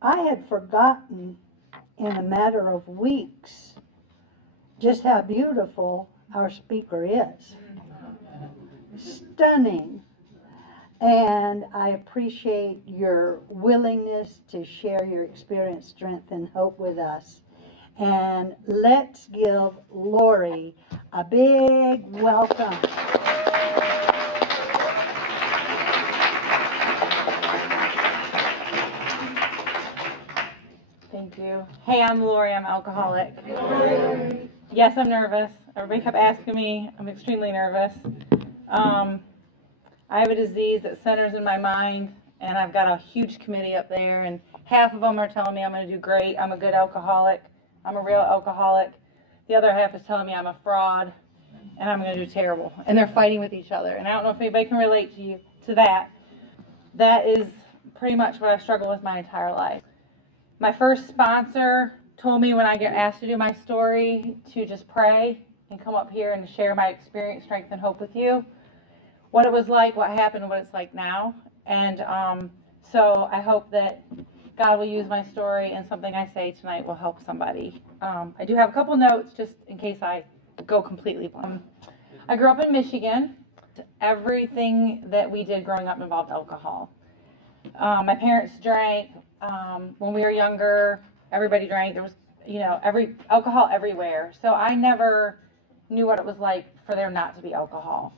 I had forgotten in a matter of weeks just how beautiful our speaker is. Stunning. And I appreciate your willingness to share your experience, strength, and hope with us. And let's give Lori a big welcome. Thank you. Hey, I'm Lori. I'm alcoholic. Yes, I'm nervous. Everybody kept asking me. I'm extremely nervous. I have a disease that centers in my mind, and I've got a huge committee up there, and half of them are telling me I'm going to do great. I'm a good alcoholic. I'm a real alcoholic. The other half is telling me I'm a fraud, and I'm going to do terrible. And they're fighting with each other. And I don't know if anybody can relate to that. That is pretty much what I've struggled with my entire life. My first sponsor told me when I get asked to do my story to just pray and come up here and share my experience, strength, and hope with you. What it was like, what happened, and what it's like now. And so I hope that God will use my story and something I say tonight will help somebody. I do have a couple notes just in case I go completely blank. I grew up in Michigan. Everything that we did growing up involved alcohol. My parents drank. When we were younger, everybody drank. There was, alcohol everywhere. So I never knew what it was like for there not to be alcohol.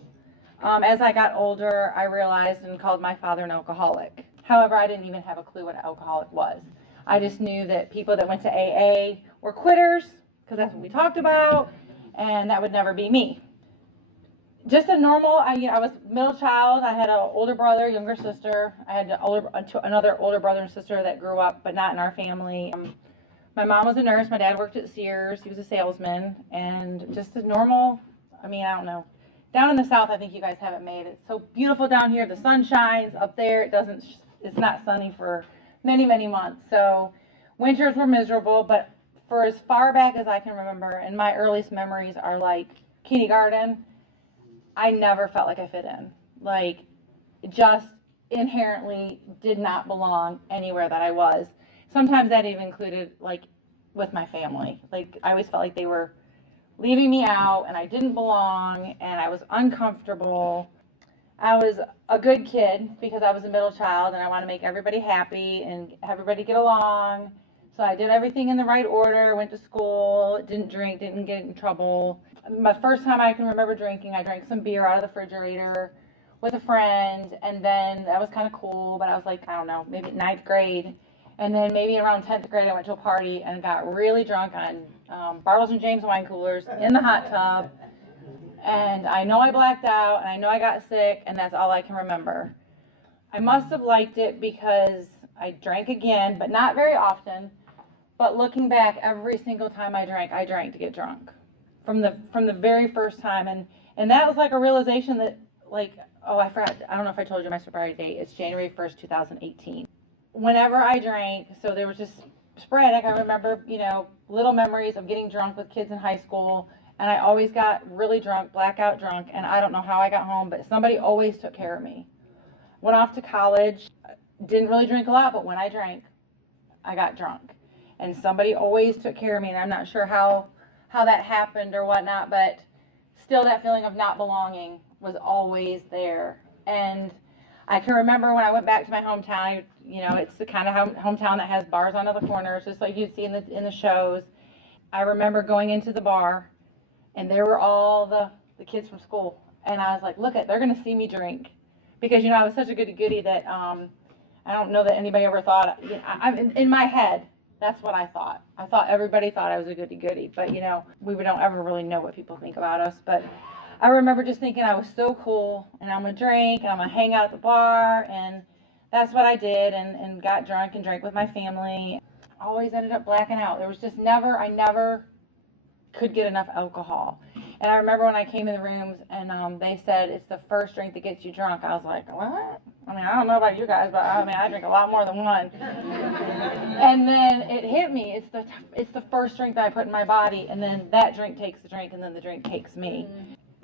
As I got older, I realized and called my father an alcoholic. However, I didn't even have a clue what an alcoholic was. I just knew that people that went to AA were quitters, because that's what we talked about, and that would never be me. Just a normal, I was middle child. I had an older brother, younger sister. I had another older brother and sister that grew up, but not in our family. My mom was a nurse. My dad worked at Sears. He was a salesman, and just a normal, I don't know. Down in the South, I think you guys have it made. It's so beautiful down here. The sun shines. Up there, it's not sunny for many, many months. So winters were miserable, but for as far back as I can remember, and my earliest memories are like kindergarten, I never felt like I fit in. Like, just inherently did not belong anywhere that I was. Sometimes that even included, like, with my family. Like, I always felt like they were leaving me out, and I didn't belong, and I was uncomfortable. I was a good kid because I was a middle child, and I want to make everybody happy and everybody get along. So I did everything in the right order, went to school, didn't drink, didn't get in trouble. My first time I can remember drinking, I drank some beer out of the refrigerator with a friend, and then that was kind of cool, but I was like, I don't know, maybe 9th grade. And then maybe around 10th grade, I went to a party and got really drunk on Bartles and James wine coolers in the hot tub. And I know I blacked out, and I know I got sick, and that's all I can remember. I must have liked it because I drank again, but not very often. But looking back, every single time I drank to get drunk. From the very first time. And that was like a realization that, like, oh, I forgot, I don't know if I told you my sobriety date. It's January 1st, 2018. Whenever I drank, so there was just sporadic. I remember, little memories of getting drunk with kids in high school, and I always got really drunk, blackout drunk, and I don't know how I got home, but somebody always took care of me. Went off to college, didn't really drink a lot, but when I drank, I got drunk, and somebody always took care of me, and I'm not sure how that happened or whatnot, but still that feeling of not belonging was always there. And I can remember when I went back to my hometown, it's the kind of hometown that has bars on the corners, just like you'd see in the shows. I remember going into the bar, and there were all the kids from school. And I was like, look, they're going to see me drink. Because, I was such a goody-goody that I don't know that anybody ever thought, in my head, that's what I thought. I thought everybody thought I was a goody-goody. But, we don't ever really know what people think about us. But I remember just thinking I was so cool, and I'm going to drink, and I'm going to hang out at the bar, and that's what I did, and got drunk and drank with my family. Always ended up blacking out. There was just I never could get enough alcohol. And I remember when I came in the rooms, and they said, it's the first drink that gets you drunk. I was like, what? I don't know about you guys, but I drink a lot more than one. And then it hit me. It's the first drink that I put in my body, and then that drink takes the drink, and then the drink takes me.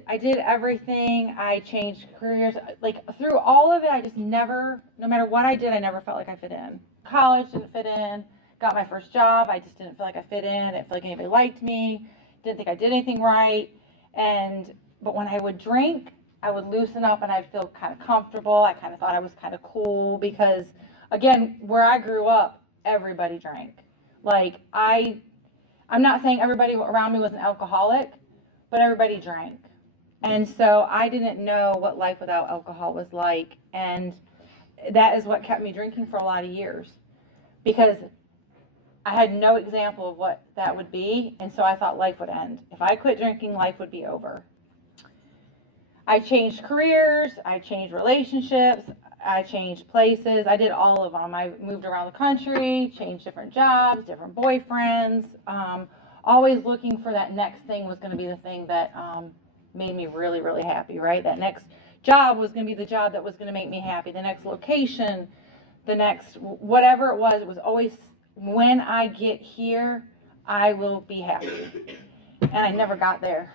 I did everything. I changed careers. Like, through all of it, I just never, no matter what I did, I never felt like I fit in. college, didn't fit in. Got my first job, I just didn't feel like I fit in. I didn't feel like anybody liked me. Didn't think I did anything right. But when I would drink, I would loosen up and I'd feel kind of comfortable. I kind of thought I was kind of cool because, again, where I grew up, everybody drank. Like, I'm not saying everybody around me was an alcoholic, but everybody drank. And so I didn't know what life without alcohol was like. And that is what kept me drinking for a lot of years, because I had no example of what that would be. And so I thought life would end. If I quit drinking, life would be over. I changed careers, I changed relationships, I changed places. I did all of them. I moved around the country, changed different jobs, different boyfriends, always looking for that next thing was going to be the thing that made me really, really happy, right? That next job was going to be the job that was going to make me happy. The next location, the next whatever it was always, when I get here, I will be happy. And I never got there.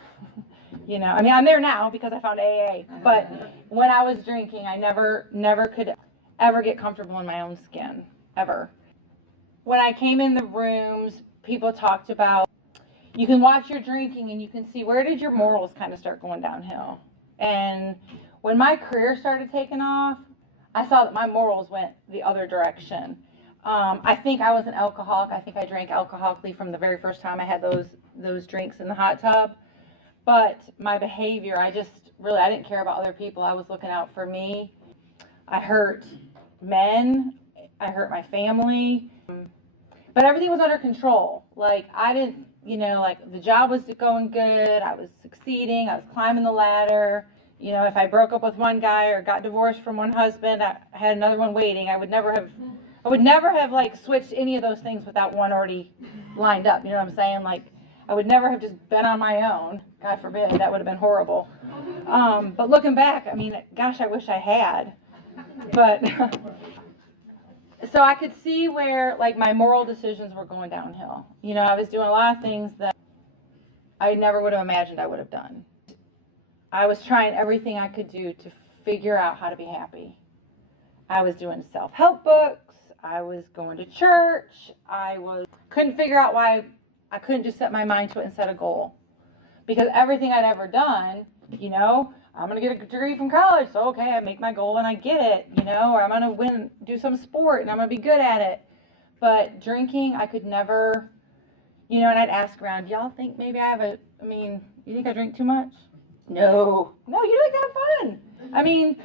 You know, I mean, I'm there now because I found AA, but when I was drinking, I never could ever get comfortable in my own skin, ever. When I came in the rooms, people talked about, you can watch your drinking and you can see, where did your morals kind of start going downhill? And when my career started taking off, I saw that my morals went the other direction. I think I was an alcoholic. I think I drank alcoholically from the very first time I had those drinks in the hot tub. But my behavior, I didn't care about other people. I was looking out for me. I hurt men. I hurt my family. But everything was under control. Like, I didn't, like, the job was going good. I was succeeding. I was climbing the ladder. You know, if I broke up with one guy or got divorced from one husband, I had another one waiting. I would never have like switched any of those things without one already lined up. You know what I'm saying? Like, I would never have just been on my own. God forbid, that would have been horrible. But looking back, I mean, gosh, I wish I had. But so I could see where, like, my moral decisions were going downhill. You know, I was doing a lot of things that I never would have imagined I would have done. I was trying everything I could do to figure out how to be happy. I was doing self-help books. I was going to church. Couldn't figure out why I couldn't just set my mind to it and set a goal. Because everything I'd ever done, I'm going to get a degree from college. So, okay, I make my goal and I get it, or I'm going to do some sport and I'm going to be good at it. But drinking, I could never, and I'd ask around, y'all think maybe you think I drink too much? No, you like to have fun. I mean,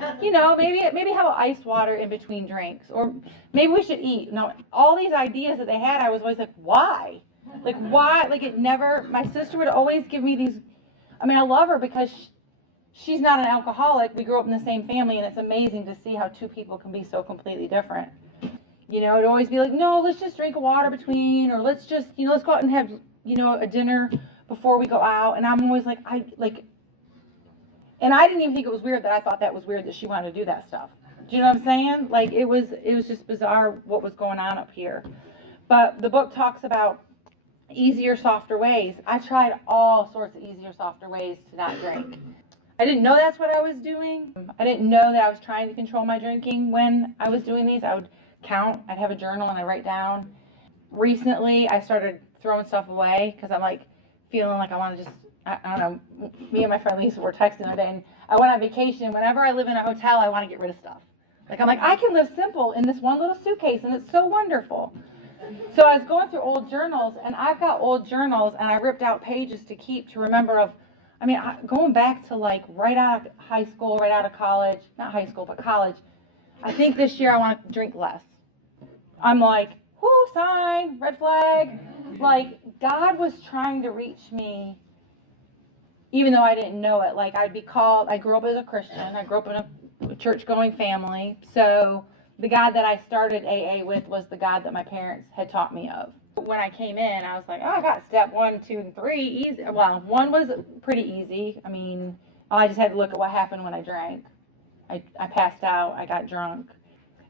maybe have ice water in between drinks, or maybe we should eat. No, all these ideas that they had, I was always like, why? Like, why? Like, it never, my sister would always give me these, I love her because she's not an alcoholic. We grew up in the same family, and it's amazing to see how two people can be so completely different. It'd always be like, no, let's just drink water between, or let's just, let's go out and have, a dinner before we go out. And I'm always like, and I didn't even think it was weird that I thought that was weird that she wanted to do that stuff. Do you know what I'm saying? Like, it was just bizarre what was going on up here. But the book talks about easier, softer ways. I tried all sorts of easier, softer ways to not drink. I didn't know that's what I was doing. I didn't know that I was trying to control my drinking when I was doing these. I would count. I'd have a journal and I write down. Recently, I started throwing stuff away because I'm like feeling like I want to just, I don't know, me and my friend Lisa were texting the other day, and I went on vacation. Whenever I live in a hotel, I want to get rid of stuff. Like, I'm like, I can live simple in this one little suitcase, and it's so wonderful. So I was going through old journals, and I've got old journals, and I ripped out pages to keep, to remember of, going back to like right out of high school, right out of college, not high school, but college. I think this year I want to drink less. I'm like, whoo, sign, red flag. Like, God was trying to reach me, even though I didn't know it. Like, I grew up as a Christian. I grew up in a church-going family. So the God that I started AA with was the God that my parents had taught me of. When I came in, I was like, I got step 1, 2, and 3 easy. Well, 1 was pretty easy. I just had to look at what happened when I drank. I passed out. I got drunk.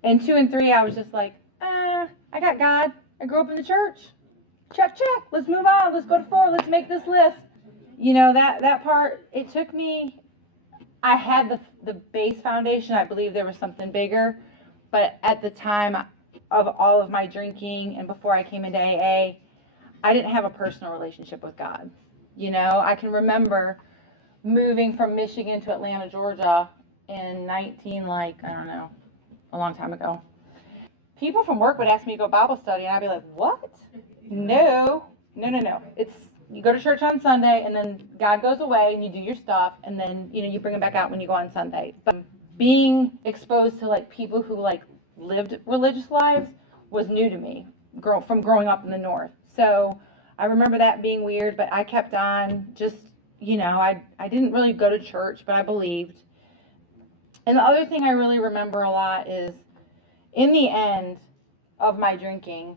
And 2 and 3, I was just like, I got God. I grew up in the church. Check. Let's move on. Let's go to 4. Let's make this list. That part, it took me, I had the base foundation. I believe there was something bigger. But at the time, of all of my drinking and before I came into AA, I didn't have a personal relationship with God. You know, I can remember moving from Michigan to Atlanta, Georgia in a long time ago. People from work would ask me to go Bible study, and I'd be like, what? No. It's, you go to church on Sunday, and then God goes away, and you do your stuff, and then, you know, you bring him back out when you go on Sunday. But being exposed to, like, people who, like, lived religious lives was new to me from growing up in the North. So I remember that being weird, but I kept on just, you know, I didn't really go to church, but I believed. And the other thing I really remember a lot is in the end of my drinking,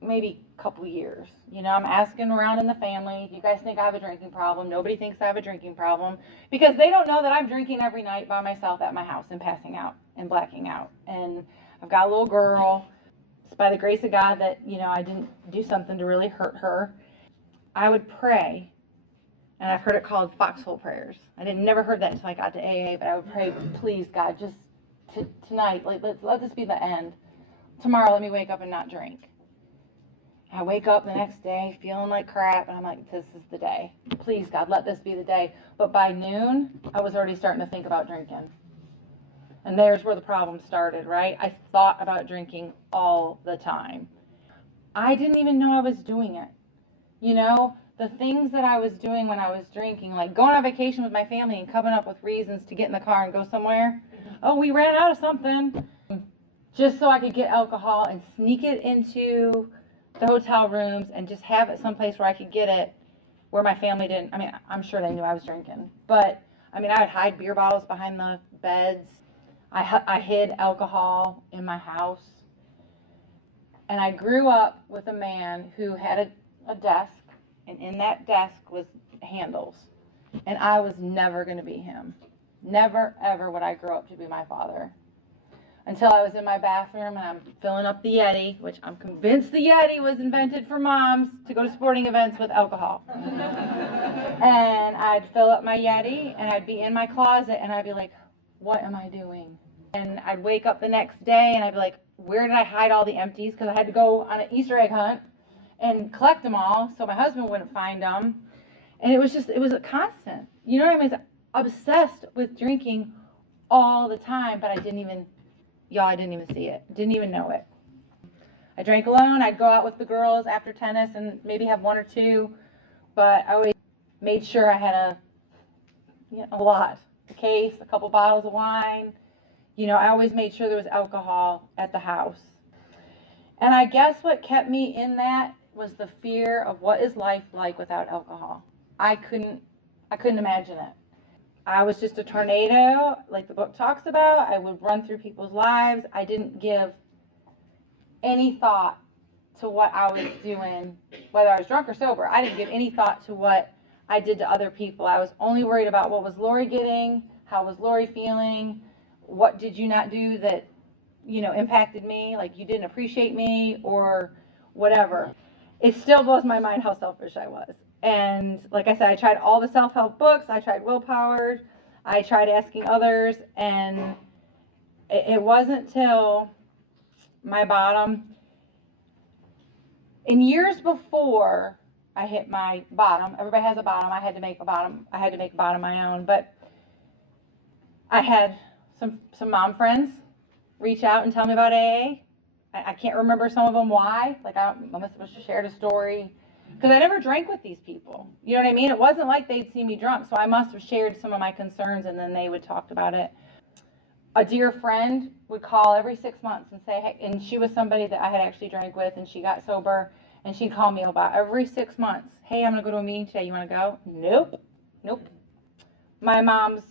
maybe a couple years, you know, I'm asking around in the family, do you guys think I have a drinking problem? Nobody thinks I have a drinking problem, because they don't know that I'm drinking every night by myself at my house and passing out and blacking out. And I've got a little girl. It's by the grace of God that, you know, I didn't do something to really hurt her. I would pray, and I've heard it called foxhole prayers. I never heard that until I got to AA, but I would pray, please, God, just tonight, let this be the end. Tomorrow, let me wake up and not drink. I wake up the next day feeling like crap, and I'm like, this is the day. Please, God, let this be the day. But by noon, I was already starting to think about drinking. And there's where the problem started, right? I thought about drinking all the time. I didn't even know I was doing it. You know, the things that I was doing when I was drinking, like going on vacation with my family and coming up with reasons to get in the car and go somewhere. Oh, we ran out of something. Just so I could get alcohol and sneak it into the hotel rooms and just have it someplace where I could get it where my family didn't. I mean, I'm sure they knew I was drinking. But, I mean, I would hide beer bottles behind the beds. I hid alcohol in my house. And I grew up with a man who had a desk, and in that desk was handles. And I was never going to be him. Never, ever would I grow up to be my father. Until I was in my bathroom and I'm filling up the Yeti, which I'm convinced the Yeti was invented for moms to go to sporting events with alcohol. And I'd fill up my Yeti and I'd be in my closet and I'd be like, what am I doing? And I'd wake up the next day and I'd be like, where did I hide all the empties? Because I had to go on an Easter egg hunt and collect them all so my husband wouldn't find them. And it was a constant. You know what I mean? I was obsessed with drinking all the time, but I didn't even see it. Didn't even know it. I drank alone. I'd go out with the girls after tennis and maybe have one or two, but I always made sure I had a case, a couple bottles of wine. You know, I always made sure there was alcohol at the house. And I guess what kept me in that was the fear of what is life like without alcohol. I couldn't imagine it. I was just a tornado, like the book talks about. I would run through people's lives. I didn't give any thought to what I was doing, whether I was drunk or sober. I didn't give any thought to what I did to other people. I was only worried about what was Lori getting, how was Lori feeling, what did you not do that, you know, impacted me, like you didn't appreciate me or whatever. It still blows my mind how selfish I was. And like I said, I tried all the self-help books. I tried willpower. I tried asking others. And it wasn't till my bottom. In years before I hit my bottom, everybody has a bottom. I had to make a bottom. I had to make a bottom my own. But I had some mom friends reach out and tell me about AA. I can't remember some of them why. Like I must have shared a story. Because I never drank with these people. You know what I mean? It wasn't like they'd see me drunk, so I must have shared some of my concerns, and then they would talk about it. A dear friend would call every 6 months and say, hey, and she was somebody that I had actually drank with, and she got sober, and she'd call me about every 6 months. Hey, I'm going to go to a meeting today. You want to go? Nope. My mom's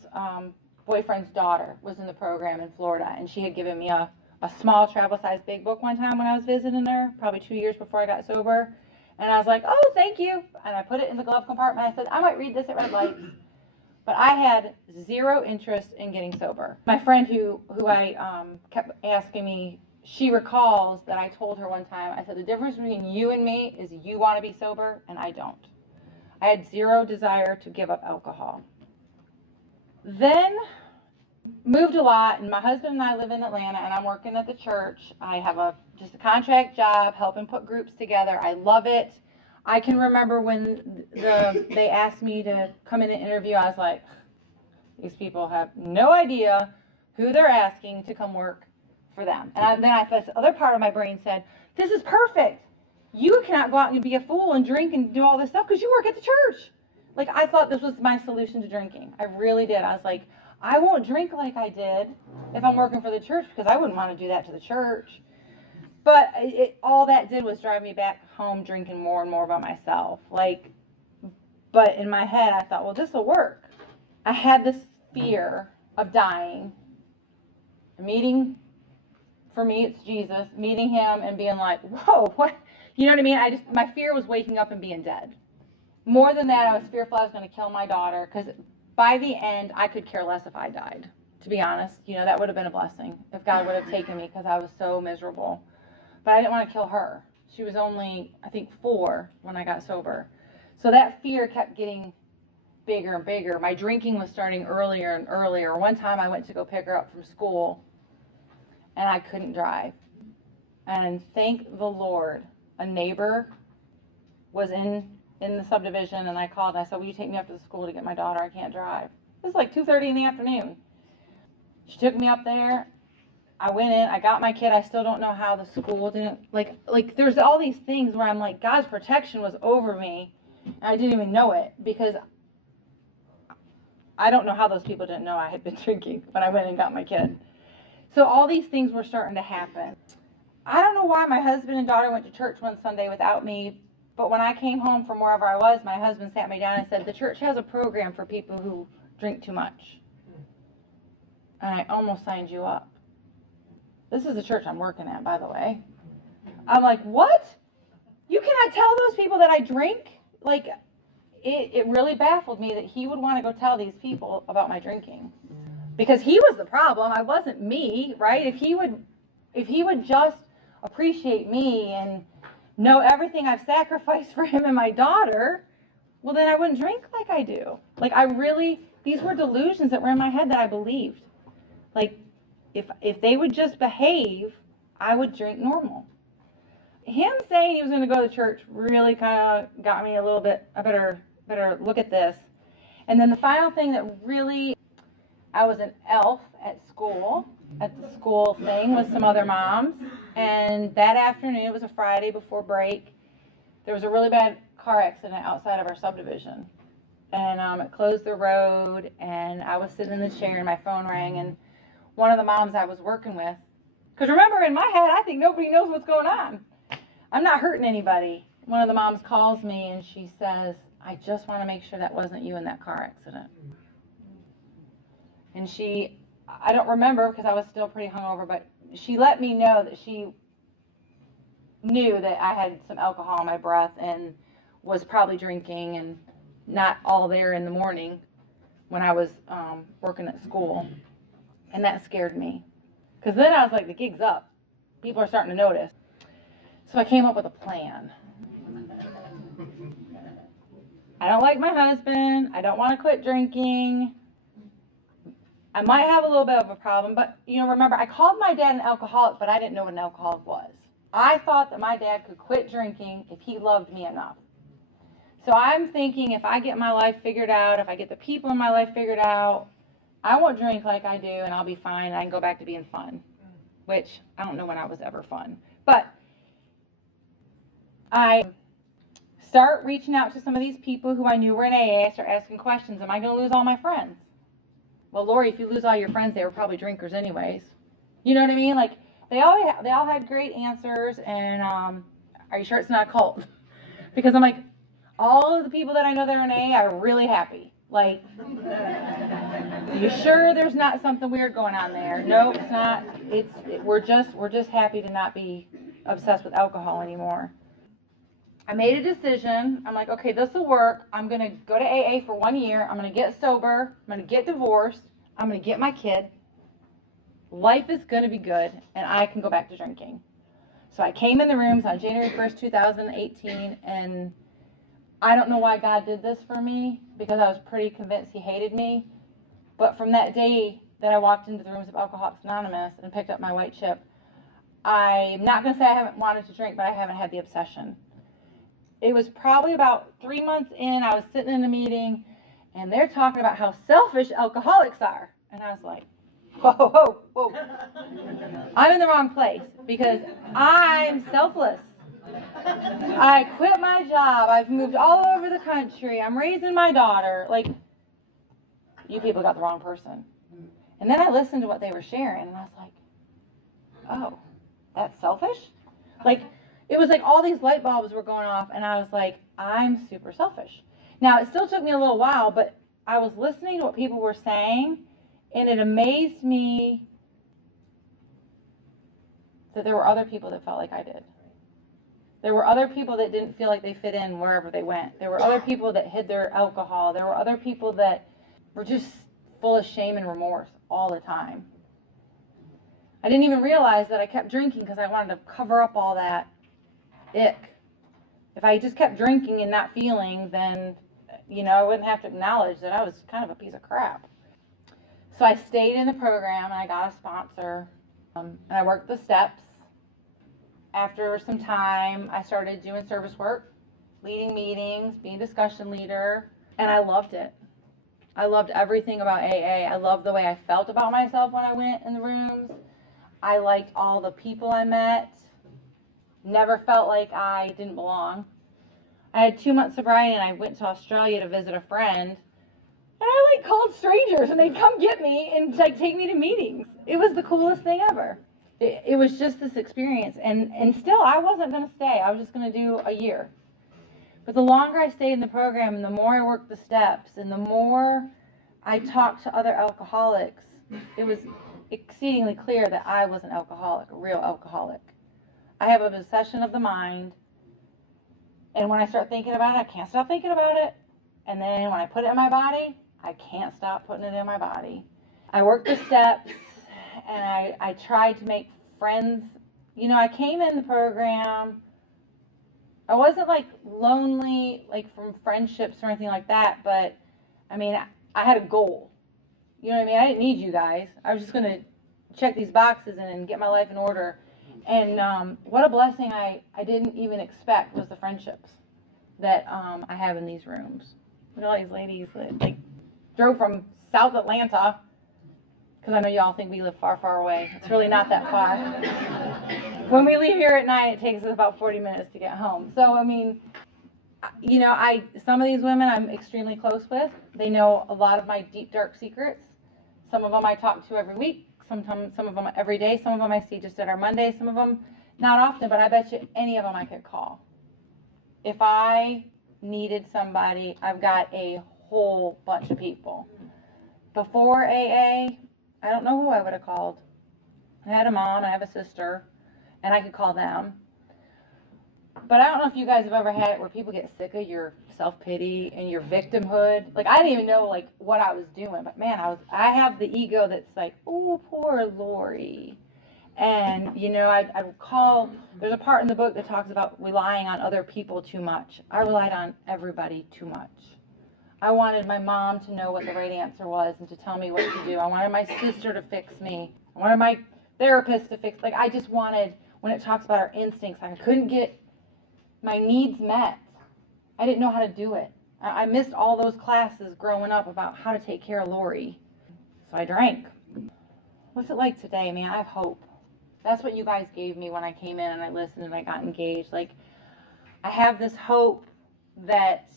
boyfriend's daughter was in the program in Florida, and she had given me a small travel-sized big book one time when I was visiting her, probably 2 years before I got sober. And I was like, oh, thank you. And I put it in the glove compartment. I said, I might read this at red lights. But I had zero interest in getting sober. My friend who I kept asking me, she recalls that I told her one time, I said, the difference between you and me is you want to be sober and I don't. I had zero desire to give up alcohol. Then moved a lot, and my husband and I live in Atlanta, and I'm working at the church. I have just a contract job helping put groups together. I love it. I can remember when they asked me to come in and interview, I was like, these people have no idea who they're asking to come work for them. And then this other part of my brain said, this is perfect. You cannot go out and be a fool and drink and do all this stuff because you work at the church. Like, I thought this was my solution to drinking. I really did. I was like, I won't drink like I did if I'm working for the church, because I wouldn't want to do that to the church. But all that did was drive me back home drinking more and more by myself. But in my head, I thought, well, this will work. I had this fear of dying. For me, it's Jesus, meeting him and being like, whoa, what? You know what I mean? My fear was waking up and being dead. More than that, I was fearful I was going to kill my daughter, because by the end, I could care less if I died, to be honest. That would have been a blessing if God would have taken me, because I was so miserable. But I didn't want to kill her. She was only, I think, 4 when I got sober. So that fear kept getting bigger and bigger. My drinking was starting earlier and earlier. One time I went to go pick her up from school, and I couldn't drive. And thank the Lord, a neighbor was in the subdivision, and I called and I said, will you take me up to the school to get my daughter? I can't drive. It was like 2:30 in the afternoon. She took me up there. I went in, I got my kid. I still don't know how the school didn't, like there's all these things where I'm like, God's protection was over me, and I didn't even know it, because I don't know how those people didn't know I had been drinking when I went and got my kid. So all these things were starting to happen. I don't know why my husband and daughter went to church one Sunday without me, but when I came home from wherever I was, my husband sat me down and said, the church has a program for people who drink too much. And I almost signed you up. This is the church I'm working at, by the way. I'm like, what? You cannot tell those people that I drink? Like, it really baffled me that he would want to go tell these people about my drinking. Because he was the problem. I wasn't me, right? If he would just appreciate me and know everything I've sacrificed for him and my daughter, well, then I wouldn't drink like I do. Like, these were delusions that were in my head that I believed. Like, if they would just behave, I would drink normal. Him saying he was going to go to church really kind of got me a little bit, I better look at this. And then the final thing that really, I was an elf at the school thing with some other moms. And that afternoon, it was a Friday before break, there was a really bad car accident outside of our subdivision. And it closed the road, and I was sitting in the chair and my phone rang, and one of the moms I was working with, because remember, in my head, I think nobody knows what's going on. I'm not hurting anybody. One of the moms calls me and she says, I just want to make sure that wasn't you in that car accident. And I don't remember because I was still pretty hungover, but she let me know that she knew that I had some alcohol in my breath and was probably drinking and not all there in the morning when I was working at school. And that scared me. Because then I was like, the gig's up. People are starting to notice. So I came up with a plan. I don't like my husband. I don't want to quit drinking. I might have a little bit of a problem, but remember, I called my dad an alcoholic, but I didn't know what an alcoholic was. I thought that my dad could quit drinking if he loved me enough. So I'm thinking, if I get my life figured out, if I get the people in my life figured out, I won't drink like I do, and I'll be fine, and I can go back to being fun, which I don't know when I was ever fun. But I start reaching out to some of these people who I knew were in AA. I start asking questions. Am I going to lose all my friends? Well, Lori, if you lose all your friends, they were probably drinkers anyways. You know what I mean? Like, they all had great answers, and are you sure it's not a cult? Because I'm like, all of the people that I know that are in AA are really happy. Like, are you sure there's not something weird going on there? No, it's not. We're just happy to not be obsessed with alcohol anymore. I made a decision. I'm like, okay, this will work. I'm going to go to AA for 1 year. I'm going to get sober. I'm going to get divorced. I'm going to get my kid. Life is going to be good, and I can go back to drinking. So I came in the rooms on January 1st, 2018, and I don't know why God did this for me, because I was pretty convinced he hated me. But from that day that I walked into the rooms of Alcoholics Anonymous and picked up my white chip, I'm not going to say I haven't wanted to drink, but I haven't had the obsession. It was probably about 3 months in, I was sitting in a meeting, and they're talking about how selfish alcoholics are. And I was like, whoa, whoa, whoa. I'm in the wrong place because I'm selfless. I quit my job. I've moved all over the country. I'm raising my daughter. Like, you people got the wrong person. And then I listened to what they were sharing, and I was like, oh, that's selfish? Like, it was like all these light bulbs were going off, and I was like, I'm super selfish. Now, it still took me a little while, but I was listening to what people were saying, and it amazed me that there were other people that felt like I did. There were other people that didn't feel like they fit in wherever they went. There were other people that hid their alcohol. There were other people that were just full of shame and remorse all the time. I didn't even realize that I kept drinking because I wanted to cover up all that ick. If I just kept drinking and not feeling, then, I wouldn't have to acknowledge that I was kind of a piece of crap. So I stayed in the program, and I got a sponsor, and I worked the steps. After some time, I started doing service work, leading meetings, being discussion leader, and I loved it. I loved everything about AA. I loved the way I felt about myself when I went in the rooms. I liked all the people I met. Never felt like I didn't belong. I had 2 months sobriety, and I went to Australia to visit a friend, and I called strangers, and they'd come get me and take me to meetings. It was the coolest thing ever. It was just this experience, and still I wasn't going to stay. I was just going to do a year. But the longer I stayed in the program, and the more I worked the steps, and the more I talked to other alcoholics, it was exceedingly clear that I was an alcoholic, a real alcoholic. I have an obsession of the mind, and when I start thinking about it, I can't stop thinking about it. And then when I put it in my body, I can't stop putting it in my body. I worked the steps, and I tried to make friends. I came in the program, I wasn't lonely from friendships or anything like that, but I had a goal. You know what I mean? I didn't need you guys. I was just going to check these boxes and get my life in order. And what a blessing I didn't even expect was the friendships that I have in these rooms. All these ladies that drove from South Atlanta, because I know y'all think we live far, far away. It's really not that far. When we leave here at night, it takes us about 40 minutes to get home. So, some of these women I'm extremely close with. They know a lot of my deep, dark secrets. Some of them I talk to every week. Sometimes, some of them every day. Some of them I see just at our Monday. Some of them not often, but I bet you any of them I could call. If I needed somebody, I've got a whole bunch of people. Before AA, I don't know who I would have called. I had a mom, I have a sister, and I could call them. But I don't know if you guys have ever had it where people get sick of your self-pity and your victimhood. I didn't even know what I was doing, but man, I have the ego that's oh, poor Lori. And I would call. There's a part in the book that talks about relying on other people too much. I relied on everybody too much. I wanted my mom to know what the right answer was and to tell me what to do. I wanted my sister to fix me. I wanted my therapist to fix. I just wanted, when it talks about our instincts, I couldn't get my needs met. I didn't know how to do it. I missed all those classes growing up about how to take care of Lori. So I drank. What's it like today, man? I have hope. That's what you guys gave me when I came in and I listened and I got engaged. I have this hope that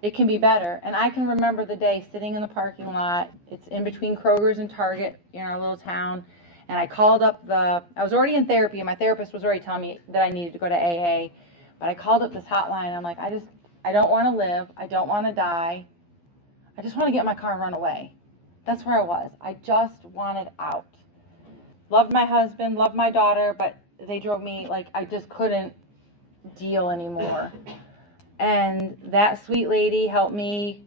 it can be better. And I can remember the day sitting in the parking lot. It's in between Kroger's and Target in our little town. And I called up I was already in therapy, and my therapist was already telling me that I needed to go to AA. But I called up this hotline. I'm like, I don't want to live. I don't want to die. I just want to get in my car and run away. That's where I was. I just wanted out. Loved my husband, loved my daughter, but they drove me I just couldn't deal anymore. And that sweet lady helped me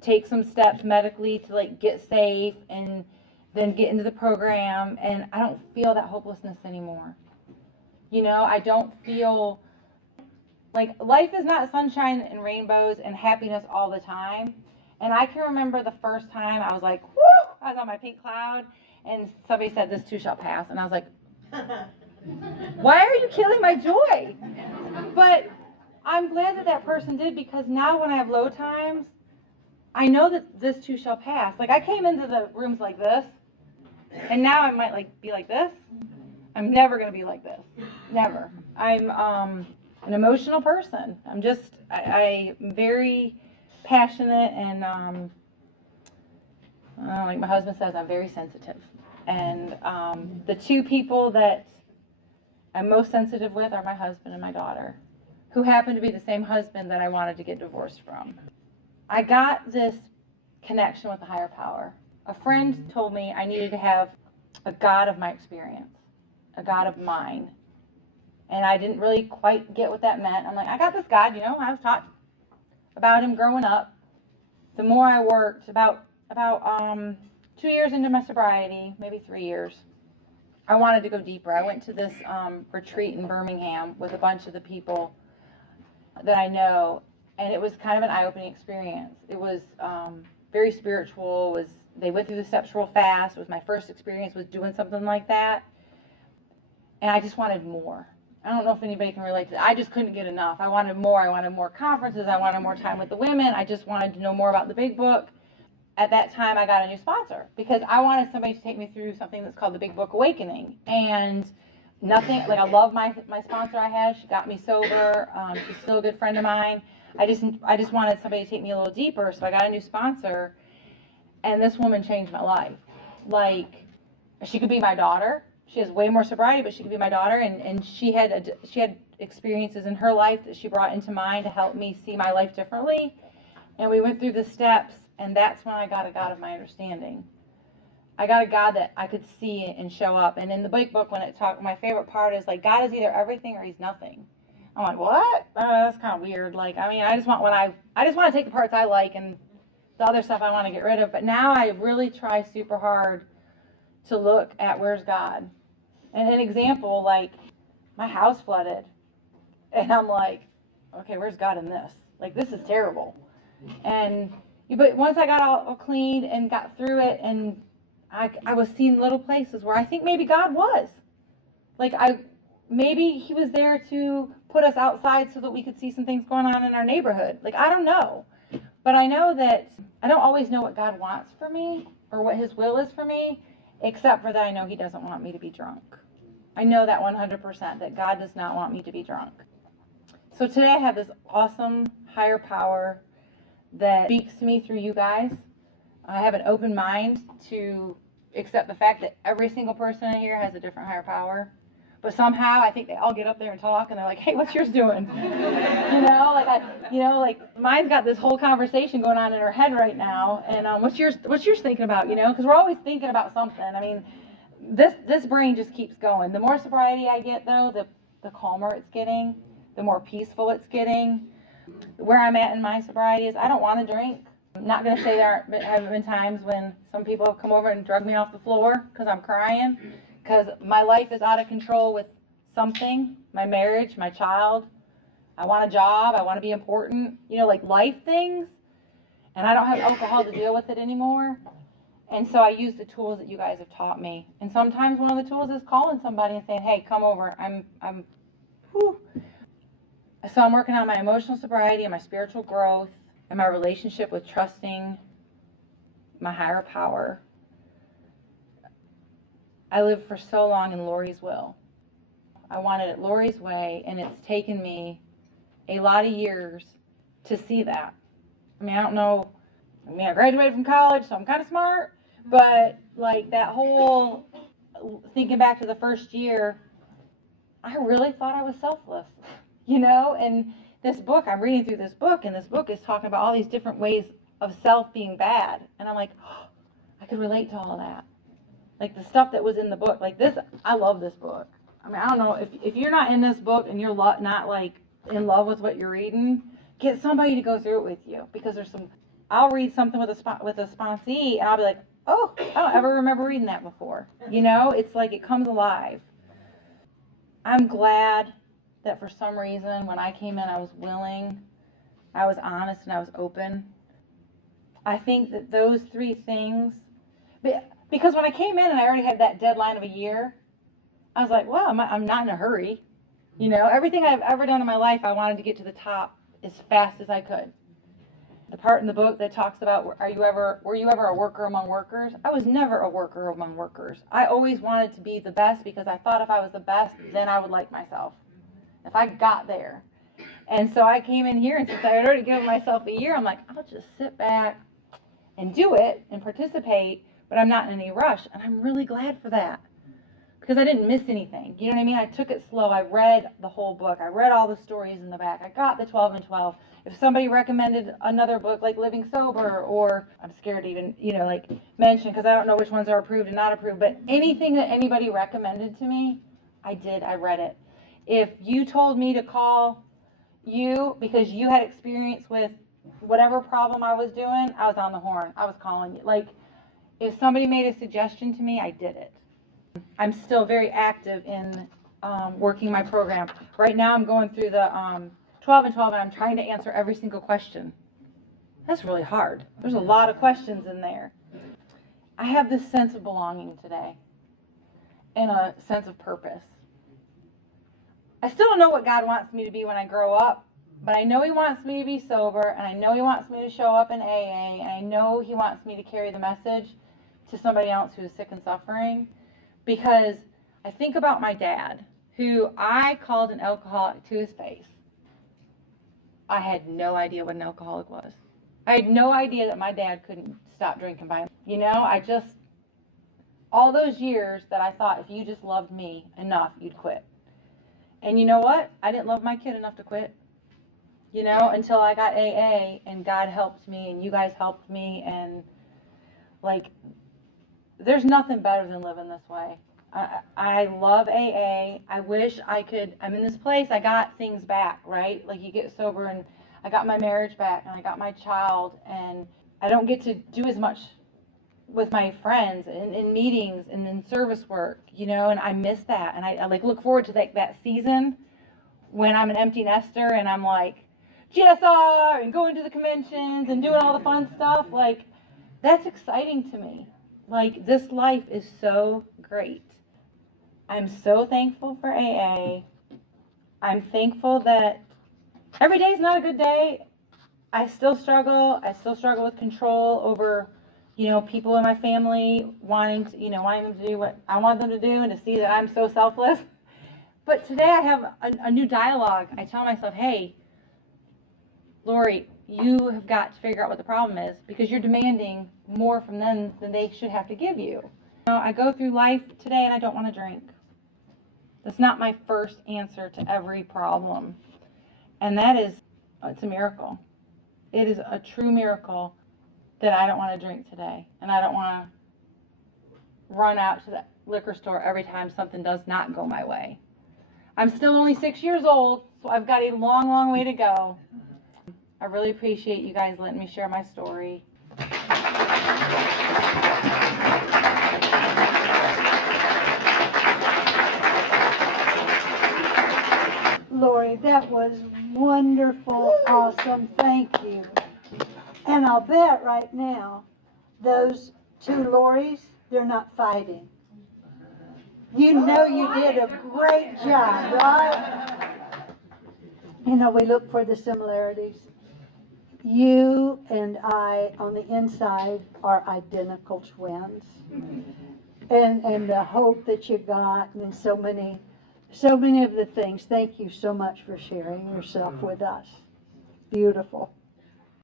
take some steps medically to get safe and then get into the program, and I don't feel that hopelessness anymore. I don't feel life is not sunshine and rainbows and happiness all the time. And I can remember the first time I was woo, I was on my pink cloud, and somebody said, "This too shall pass," and I was like, "Why are you killing my joy?" But I'm glad that that person did, because now when I have low times, I know that this too shall pass. Like, I came into the rooms like this, and now I might like be like this. I'm never gonna be like this. Never. I'm an emotional person. I'm very passionate, and like my husband says, I'm very sensitive. And the two people that I'm most sensitive with are my husband and my daughter, who happen to be the same husband that I wanted to get divorced from. I got this connection with the higher power. A friend told me I needed to have a God of my experience, a God of mine. And I didn't really quite get what that meant. I'm like, I got this God, you know, I was taught about him growing up. The more I worked, about 2 years into my sobriety, maybe 3 years, I wanted to go deeper. I went to this retreat in Birmingham with a bunch of the people that I know, and it was kind of an eye-opening experience. It was very spiritual. They went through the steps real fast. It was my first experience with doing something like that, and I just wanted more. I don't know if anybody can relate to that. I just couldn't get enough. I wanted more. I wanted more conferences. I wanted more time with the women. I just wanted to know more about the big book. At that time, I got a new sponsor because I wanted somebody to take me through something that's called the Big Book Awakening. And nothing, like, I love my sponsor I had. She got me sober. She's still a good friend of mine. I just wanted somebody to take me a little deeper, so I got a new sponsor. And this woman changed my life. Like, she could be my daughter. She has way more sobriety, but she could be my daughter. And she had experiences in her life that she brought into mine to help me see my life differently. And we went through the steps, and that's when I got a God of my understanding. I got a God that I could see and show up. And in the big book, when it talked, my favorite part is like, God is either everything or he's nothing. I'm like, what? That's kind of weird. Like, I mean, I just want to take the parts I like, and the other stuff I want to get rid of. But now I really try super hard to look at where's God. And an example, like, my house flooded, and I'm like, okay, where's God in this? Like, this is terrible. But once I got all clean and got through it, and I was seeing little places where I think maybe God was. Like, maybe he was there to put us outside so that we could see some things going on in our neighborhood. Like, I don't know. But I know that I don't always know what God wants for me or what his will is for me, except for that I know he doesn't want me to be drunk. I know that 100%, that God does not want me to be drunk. So today I have this awesome higher power that speaks to me through you guys. I have an open mind to accept the fact that every single person in here has a different higher power. But somehow I think they all get up there and talk, and they're like, hey, what's yours doing? Like mine's got this whole conversation going on in her head right now. And what's yours thinking about, because we're always thinking about something. I mean, this brain just keeps going. The more sobriety I get, though, the calmer it's getting, the more peaceful it's getting. Where I'm at in my sobriety is I don't want to drink. I'm not going to say there haven't been times when some people have come over and drug me off the floor because I'm crying, because my life is out of control with something, my marriage, my child. I want a job. I want to be important, like life things. And I don't have alcohol to deal with it anymore. And so I use the tools that you guys have taught me. And sometimes one of the tools is calling somebody and saying, hey, come over. So I'm working on my emotional sobriety and my spiritual growth and my relationship with trusting my higher power. I lived for so long in Lori's will. I wanted it Lori's way, and it's taken me a lot of years to see that. I mean, I don't know. I graduated from college, so I'm kind of smart. But, like, that whole thinking back to the first year, I really thought I was selfless, And this book, I'm reading through this book, and this book is talking about all these different ways of self being bad. And I'm like, oh, I could relate to all of that. Like, the stuff that was in the book. Like, this, I love this book. I mean, I don't know, if you're not in this book and you're not, like, in love with what you're reading, get somebody to go through it with you. Because I'll read something with a sponsee, and I'll be like, oh, I don't ever remember reading that before. It's like it comes alive. I'm glad that for some reason when I came in, I was willing, I was honest, and I was open. I think that those three things Because when I came in and I already had that deadline of a year, I was like, well, I'm not in a hurry. You know, everything I've ever done in my life, I wanted to get to the top as fast as I could. The part in the book that talks about, were you ever a worker among workers? I was never a worker among workers. I always wanted to be the best because I thought if I was the best, then I would like myself. If I got there. And so I came in here, and since I had already given myself a year, I'm like, I'll just sit back and do it and participate, but I'm not in any rush. And I'm really glad for that because I didn't miss anything. You know what I mean? I took it slow. I read the whole book. I read all the stories in the back. I got the 12 and 12. If somebody recommended another book like Living Sober, or I'm scared to even, like mention because I don't know which ones are approved and not approved, but anything that anybody recommended to me, I did. I read it. If you told me to call you because you had experience with whatever problem I was doing, I was on the horn. I was calling you. Like, if somebody made a suggestion to me, I did it. I'm still very active in working my program. Right now I'm going through the 12 and 12, and I'm trying to answer every single question. That's really hard. There's a lot of questions in there. I have this sense of belonging today and a sense of purpose. I still don't know what God wants me to be when I grow up, but I know He wants me to be sober, and I know He wants me to show up in AA, and I know He wants me to carry the message to somebody else who is sick and suffering, because I think about my dad, who I called an alcoholic to his face. I had no idea what an alcoholic was. I had no idea that my dad couldn't stop drinking by himself. All those years that I thought if you just loved me enough, you'd quit. And you know what? I didn't love my kid enough to quit, until I got AA and God helped me and you guys helped me. And there's nothing better than living this way. I love AA. I wish I could. I'm in this place. I got things back, right? Like you get sober and I got my marriage back and I got my child, and I don't get to do as much with my friends in meetings and in service work, and I miss that. And I look forward to that season when I'm an empty nester and I'm like GSR and going to the conventions and doing all the fun stuff. That's exciting to me. This life is so great. I'm so thankful for AA. I'm thankful that every day is not a good day. I still struggle. I still struggle with control over people in my family wanting them to do what I want them to do and to see that I'm so selfless. But today I have a new dialogue. I tell myself, hey, Lori, you have got to figure out what the problem is because you're demanding more from them than they should have to give you. I go through life today and I don't want to drink. That's not my first answer to every problem. And it's a miracle. It is a true miracle that I don't want to drink today, and I don't want to run out to the liquor store every time something does not go my way. I'm still only 6 years old, so I've got a long, long way to go. I really appreciate you guys letting me share my story. Lori, that was wonderful, awesome, thank you. And I'll bet right now, those two Loris, they're not fighting. You know you did a great job, right? We look for the similarities. You and I, on the inside, are identical twins. And the hope that you got, and so many of the things. Thank you so much for sharing yourself with us. Beautiful.